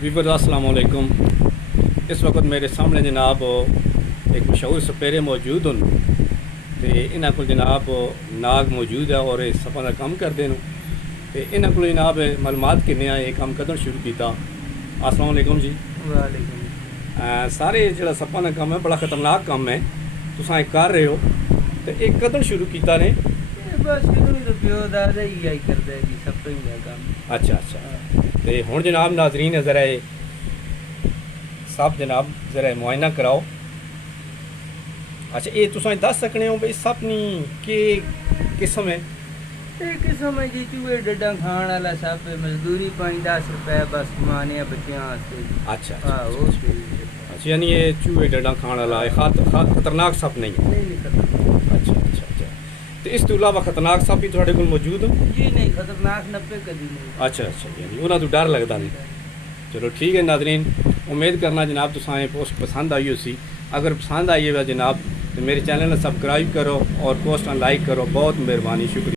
Weaver अस्सलाम वालेकुम। इस वक्त मेरे सामने जनाब एक मशहूर सपेरे मौजूद हूँ तो इन्हों को जनाब नाग मौजूद है और सपा का काम करते हैं तो इन्हों को जनाब मालूमात किन्ने ये काम कदों शुरू किया। अस्सलाम वालेकुम जी। वालेकुम। सारे जो सपा का काम है बड़ा खतरनाक काम है, तुम कर रहे हो तो एक कदों शुरू किया ने? बस शुरू तो प्यो दादा ही यही करता है जी, सब तो ही काम। अच्छा अच्छा। तो हुण जनाब नाजरीन ज़रा सब जनाब ज़रा मुआयना कराओ। अच्छा ये तुम दस सकने हो भाई सपनी के किस्म है? एक किस्म है जी चूहे डड्डा खाण वाला सब मजदूरी पाई 10 रुपए बस कमाने बच्चों वास्ते। अच्छा हाँ अच्छा वो अच्छा, सही अच्छा यानी ये चूहे डडा खाने वाला है, खतरनाक सप नहीं है? नहीं खतरनाक अच्छा अच्छा अच्छा। तो इस तो इलावा खतरनाक सप भी थोड़े को मौजूद हो? जी नहीं खतरनाक नब्बे कभी नहीं। अच्छा अच्छा, यानी उन्हें तो डर लगता नहीं। चलो ठीक है नाजरीन, उम्मीद करना जनाब तुसां पोस्ट पसंद आई उसी। अगर पसंद आई है जनाब तो मेरे चैनल ने सब्सक्राइब करो और पोस्ट लाइक करो। बहुत मेहरबानी, शुक्रिया।